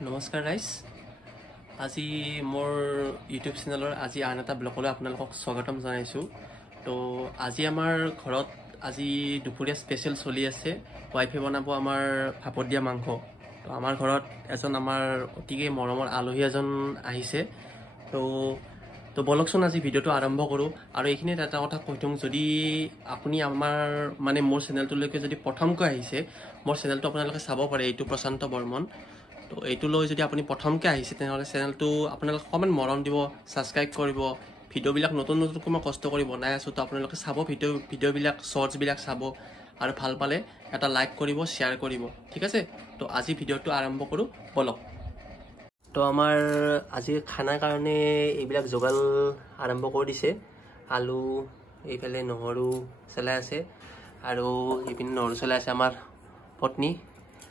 নমস্কাৰ গাইজ আজি মোৰ ইউটিউব চেনেলৰ আজি আন এটা ব্লগলৈ আপোনালোকক স্বাগতম জনাইছোঁ তো আজি আমাৰ ঘৰত আজি দুপৰীয়া স্পেচিয়েল চলি আছে ৱাইফে বনাব আমাৰ ভাপত দিয়া মাংস তো আমাৰ ঘৰত এজন আমাৰ অতিকে মৰমৰ আলহী এজন আহিছে তো বলকচোন আজি ভিডিঅ'টো আৰম্ভ কৰোঁ আৰু এইখিনিত এটা কথা কৈ থওঁ যদি আপুনি আমাৰ মানে মোৰ চেনেলটোলৈকে যদি প্ৰথমকৈ আহিছে মোৰ চেনেলটো আপোনালোকে চাব পাৰে এইটো প্ৰশান্ত বৰ্মন তো এইটো লৈ যদি আপুনি প্ৰথমকৈ আহিছে তেনেহ'লে চেনেলটো আপোনালোকে অকণমান মৰম দিব ছাবস্ক্ৰাইব কৰিব ভিডিঅ'বিলাক নতুন নতুনকৈ মই কষ্ট কৰি বনাই আছোঁ তো আপোনালোকে চাব ভিডিঅ'বিলাক শ্বৰ্টছবিলাক চাব আৰু ভাল পালে এটা লাইক কৰিব শ্বেয়াৰ কৰিব ঠিক আছে তো আজি ভিডিঅ'টো আৰম্ভ কৰোঁ বলক তো আমাৰ আজি খানাৰ কাৰণে এইবিলাক যোগাৰ আৰম্ভ কৰি দিছে আলু এইফালে নহৰু চলাই আছে আৰু এইপিনে নহৰু চলাই আছে আমাৰ পত্নী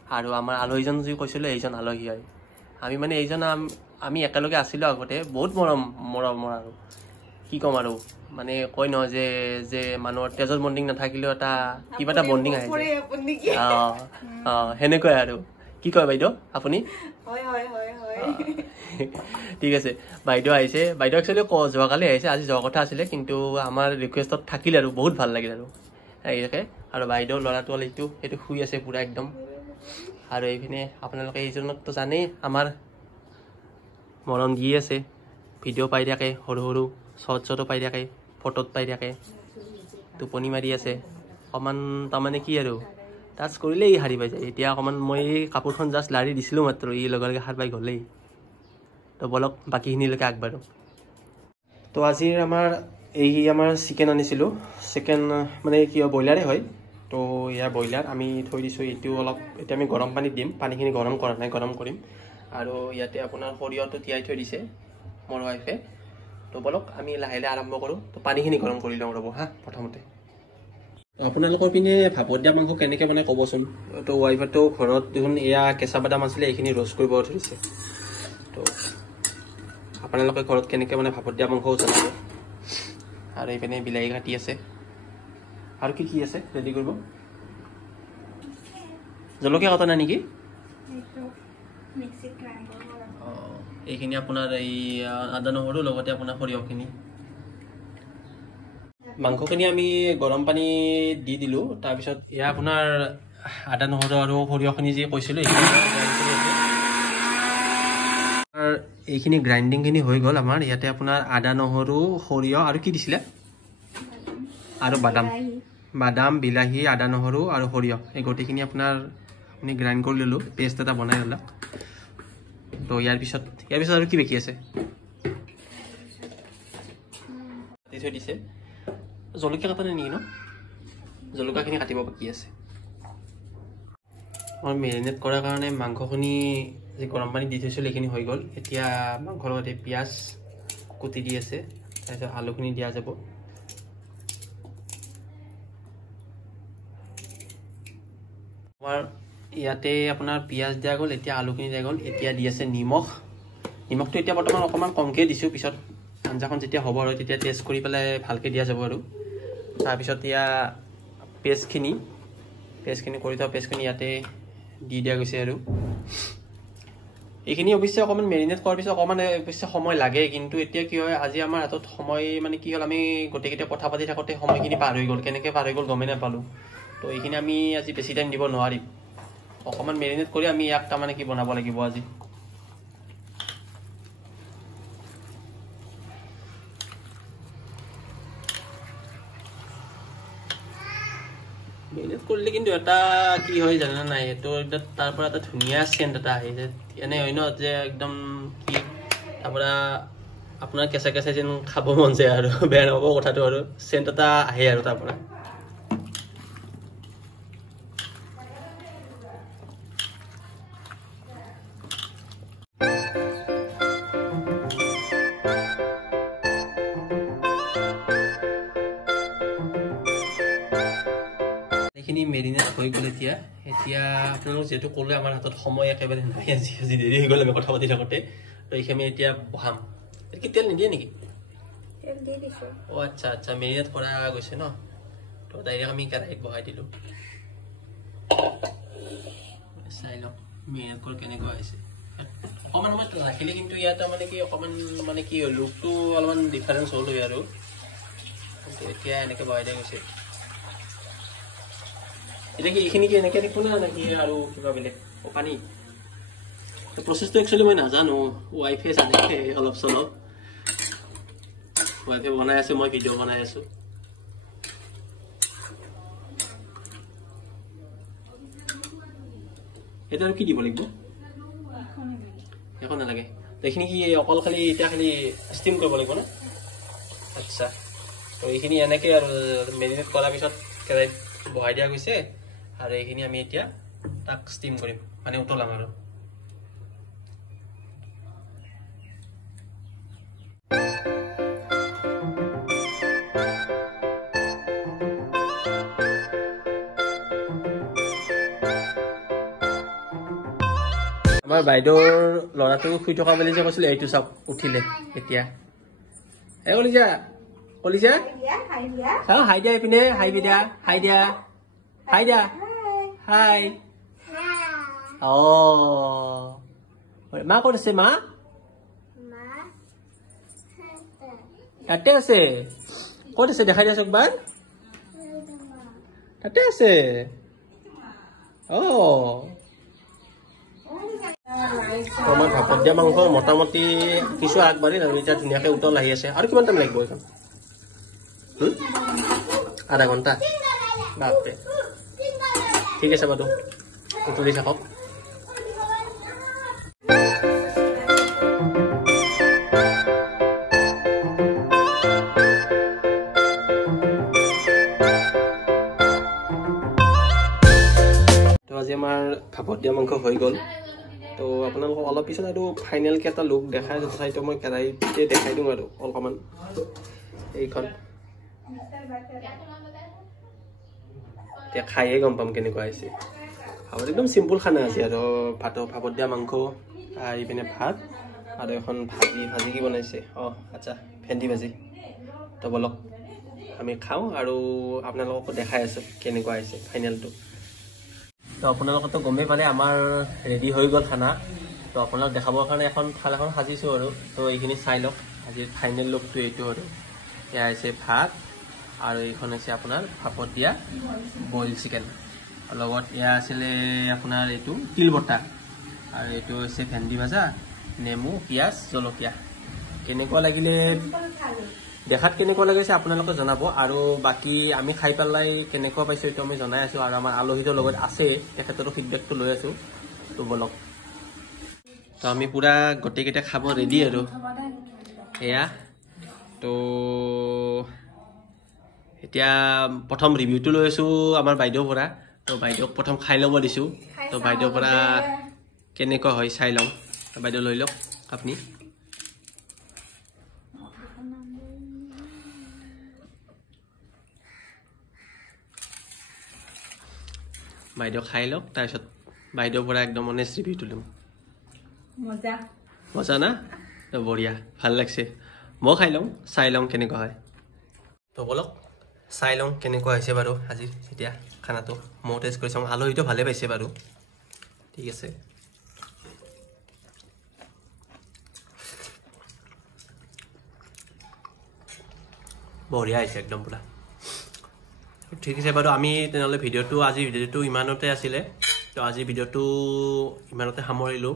আৰু আমাৰ আলহীজন যি কৈছিলোঁ এইজন আলহী হয় আমি মানে এইজন আমি একেলগে আছিলোঁ আগতে বহুত মৰমৰ আৰু কি ক'ম আৰু মানে কয় ন যে মানুহৰ তেজৰ বণ্ডিং নাথাকিলেও এটা কিবা এটা বণ্ডিং আহে সেনেকুৱাই আৰু কি কয় বাইদেউ আপুনি ঠিক আছে বাইদেউ আহিছে বাইদেউ একচুৱেলি যোৱাকালি আহিছে আজি যোৱা কথা আছিলে কিন্তু আমাৰ ৰিকুৱেষ্টত থাকিলে আৰু বহুত ভাল লাগিল আৰু এইয়াকে আৰু বাইদেউ ল'ৰাটো এইটো শুই আছে পুৰা একদম আৰু এইপিনে আপোনালোকে এইজনকতো জানেই আমাৰ মৰম দি আছে ভিডিঅ' পাই থাকে সৰু সৰু শ্বৰ্টছতো পাই থাকে ফটোত পাই থাকে টোপনি মাৰি আছে অকণমান তাৰমানে কি আৰু টাচ কৰিলেই সাৰি পাই যায় এতিয়া অকণমান মই কাপোৰখন জাষ্ট লাৰি দিছিলোঁ মাত্ৰ ই লগে লগে সাৰ পাই গ'লেই তো বলক বাকীখিনিলৈকে আগবাঢ়ো তো আজিৰ আমাৰ চিকেন আনিছিলোঁ চিকেন মানে কি হয় ব্ৰইলাৰে হয় তো ইয়াৰ ব্ৰইলাৰ আমি থৈ দিছোঁ এইটো অলপ এতিয়া আমি গৰম পানীত দিম পানীখিনি গৰম কৰা নাই গৰম কৰিম আৰু ইয়াতে আপোনাৰ সৰিয়হটো তিয়াই থৈ দিছে মোৰ ৱাইফে তো বলক আমি লাহে লাহে আৰম্ভ কৰোঁ তো পানীখিনি গৰম কৰি লওঁ ৰ'ব হা প্ৰথমতে আপোনালোকৰ পিনে ভাপত দিয়া মাংস কেনেকৈ বনাই ক'বচোন তো ৱাইফেতো ঘৰত দেখোন এয়া কেঁচা বাদাম আছিলে এইখিনি ৰ'ষ্ট কৰিব ধৰিছে তো আপোনালোকে ঘৰত কেনেকৈ মানে ভাপত দিয়া মাংসও জনাব আৰু এইপিনে বিলাহী কাটি আছে আৰু কি আছে ৰেডি কৰিব জলকীয়া কটা নাই নেকি এইখিনি আপোনাৰ এই আদা নহৰু লগতে আপোনাৰ সৰিয়হখিনি মাংসখিনি আমি গৰম পানী দি দিলোঁ তাৰপিছত এয়া আপোনাৰ আদা নহৰু আৰু সৰিয়হখিনি যি কৈছিলোঁ এইখিনি গ্ৰাইণ্ডিংখিনি হৈ গ'ল আমাৰ ইয়াতে আপোনাৰ আদা নহৰু সৰিয়হ আৰু কি দিছিলে আৰু বাদাম বিলাহী আদা নহৰু আৰু সৰিয়হ এই গোটেইখিনি আপুনি গ্ৰাইণ্ড কৰি ল'লোঁ পেষ্ট এটা বনাই ল'লাক তো ইয়াৰ পিছত আৰু কি বাকী আছে কাটি থৈ দিছে জলকীয়া কাটা নাই নেকি ন জলকীয়াখিনি কাটিব বাকী আছে মই মেৰিনেট কৰাৰ কাৰণে মাংসখিনি যে গৰম পানী দি থৈছিলোঁ এইখিনি হৈ গ'ল এতিয়া মাংসৰ লগতে পিঁয়াজ কুটি দি আছে তাৰপিছত আলুখিনি দিয়া যাব আমাৰ ইয়াতে আপোনাৰ পিঁয়াজ দিয়া গ'ল এতিয়া আলুখিনি দিয়া গ'ল এতিয়া দি আছে নিমখটো এতিয়া বৰ্তমান অকণমান কমকৈ দিছোঁ পিছত আঞ্জাখন যেতিয়া হ'ব আৰু তেতিয়া টেষ্ট কৰি পেলাই ভালকৈ দিয়া যাব আৰু তাৰপিছত এয়া পেষ্টখিনি কৰি থোৱা পেষ্টখিনি ইয়াতে দি দিয়া গৈছে আৰু এইখিনি অৱশ্যে অকণমান মেৰিনেট কৰাৰ পিছত অকণমান অৱশ্যে সময় লাগে কিন্তু এতিয়া কি হয় আজি আমাৰ হাতত সময় মানে কি হ'ল আমি গোটেইকেইটা কথা পাতি থাকোঁতে সময়খিনি পাৰ হৈ গ'ল কেনেকৈ পাৰ হৈ গ'ল গমেই নাপালোঁ তো এইখিনি আমি আজি বেছি টাইম দিব নোৱাৰিম অকণমান মেৰিনেট কৰি আমি ইয়াক তাৰমানে কি বনাব লাগিব আজি মেৰিনেট কৰিলে কিন্তু এটা কি হয় জানে নাই এইটো তাৰ পৰা এটা ধুনীয়া চেণ্ট এটা আহে যে এনে হয় ন যে একদম কি তাৰপৰা আপোনাৰ কেঁচা কেঁচা যেন খাব মন যায় আৰু বেয়া নহ'ব কথাটো আৰু চেণ্ট এটা আহে আৰু তাৰ পৰা এইখিনি মেৰিনেট হৈ গ'ল এতিয়া আপোনালোক যিহেতু ক'লে আমাৰ হাতত সময় একেবাৰে নাই আজি দেৰি হৈ গ'ল আমি কথা পাতি থাকোঁতে তো এইখিনি এতিয়া বহাম কি তেল নিদিয়ে নেকি অঁ আচ্ছা মেৰিনেট কৰা গৈছে ন তো ডাইৰেক্ট আমি কেৰাহীত বহাই দিলোঁ চাই লওক মেৰিনেট কৰি কেনেকুৱা হৈছে অকণমান সময় ৰাখিলে কিন্তু ইয়াত মানে কি অকণমান মানে কি লুকটো অলপমান ডিফাৰেঞ্চ হ'ল আৰু এতিয়া এনেকৈ বহাই দিয়া গৈছে এতিয়া কি এইখিনি কি এনেকৈ দেখোঁ না নেকি আৰু কিবা বেলেগ পানী প্ৰচেছটো একচুৱেলি মই নাজানো ৱাইফে জানে অলপ চলপ ৱাইফে বনাই আছোঁ মই ভিডিঅ' বনাই আছোঁ এটা আৰু কি দিব লাগিব একো নালাগে এইখিনি কি অকল খালি এতিয়া খালি ষ্টিম কৰিব লাগিব না আচ্ছা তো এইখিনি এনেকৈ আৰু মেৰিনেট কৰাৰ পিছত কেৰাহীত বহাই দিয়া গৈছে আৰু এইখিনি আমি এতিয়া তাক ষ্টিম কৰিম মানে উতলাম আৰু আমাৰ বাইদেউৰ ল'ৰাটো শুই থকা বুলি যে কৈছিলে এইটো চাওক উঠিলে এতিয়া এই কলিজা কলিজা চাওঁ হাই দিয়া এইপিনে হাই দিয়া হাই দিয়া হাই দিয়া হাই মা ক'ত আছে মা ইয়াতে আছে ক'ত আছে দেখাই দিয়া চকবাৰ তাতে আছে আমাৰ ভাপত দিয়া মাংস মোটামুটি কিছু আগবাঢ়িল আৰু এতিয়া ধুনীয়াকৈ উতল আহি আছে আৰু কিমান টাইম লাগিব এইখন আধা ঘণ্টা বাপৰে ঠিক আছে বাৰু উতলি থাকক তো আজি আমাৰ ভাপত দিয়া মাংস হৈ গ'ল তো আপোনালোকক অলপ পিছত আৰু ফাইনেলকৈ এটা লুক দেখাই তথাপিতো মই কেৰাহীতে দেখাই দিওঁ আৰু অকণমান এইখন এতিয়া খাইহে গম পাম কেনেকুৱা হৈছে খাবলৈ একদম চিম্পুল খানা আছে আৰু ভাপত দিয়া মাংস আহি পিনে ভাত আৰু এখন ভাজি কি বনাইছে আচ্ছা ভেন্দি ভাজি তো বলক আমি খাওঁ আৰু আপোনালোককো দেখাই আছোঁ কেনেকুৱা হৈছে ফাইনেলটো তো আপোনালোকতো গমেই পালে আমাৰ ৰেডি হৈ গ'ল খানা তো আপোনালোক দেখাবৰ কাৰণে এখন থাল এখন সাজিছোঁ আৰু তো এইখিনি চাই লওক আজিৰ ফাইনেল লুকটো এইটো আৰু এয়া হৈছে ভাত আৰু এইখন হৈছে আপোনাৰ ভাপত দিয়া বইল চিকেন লগত এয়া আছিলে আপোনাৰ এইটো তিল বটা আৰু এইটো হৈছে ভেন্দি ভাজা নেমু পিঁয়াজ জলকীয়া কেনেকুৱা লাগিলে দেখাত কেনেকুৱা লাগিছে আপোনালোকে জনাব আৰু বাকী আমি খাই পেলাই কেনেকুৱা পাইছোঁ এইটো আমি জনাই আছোঁ আৰু আমাৰ আলহীটোৰ লগত আছে তেখেতৰো ফিডবেকটো লৈ আছোঁ তো বলক তো আমি পূৰা গোটেইকেইটা খাব ৰেডি আৰু এয়া তো এতিয়া প্ৰথম ৰিভিউটো লৈ আছোঁ আমাৰ বাইদেউৰ পৰা তো বাইদেউক প্ৰথম খাই ল'ব দিছোঁ তো বাইদেউৰ পৰা কেনেকুৱা হয় চাই লওঁ বাইদেউ লৈ লওক আপুনি বাইদেউ খাই লওক তাৰপিছত বাইদেউৰ পৰা একদম অনেষ্ট ৰিভিউটো ল'ম মজা না তো বঢ়িয়া ভাল লাগছে মই খাই লওঁ চাই লওঁ কেনেকুৱা হয় তো বলক চাই লওঁ কেনেকুৱা হৈছে বাৰু আজি এতিয়া খানাটো মই টেষ্ট কৰি চাওঁ আলহীটো ভালে পাইছে বাৰু ঠিক আছে বঢ়িয়া হৈছে একদম পুৰা ঠিক আছে বাৰু আমি তেনেহ'লে আজিৰ ভিডিঅ'টো ইমানতে আছিলে তো আজিৰ ভিডিঅ'টো ইমানতে সামৰিলোঁ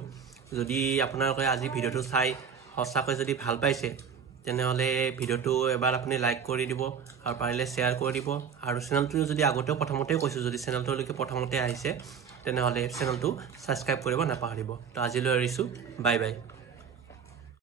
যদি আপোনালোকে আজি ভিডিঅ'টো চাই সঁচাকৈ যদি ভাল পাইছে তেনেহ'লে ভিডিঅ'টো এবাৰ আপুনি লাইক কৰি দিব আৰু পাৰিলে শ্বেয়াৰ কৰি দিব আৰু চেনেলটো যদি আগতেও প্ৰথমতেই কৈছোঁ যদি চেনেলটোলৈকে প্ৰথমতে আহিছে তেনেহ'লে চেনেলটো ছাবস্ক্ৰাইব কৰিব নাপাহৰিব তো আজিলৈ এৰিছোঁ বাই বাই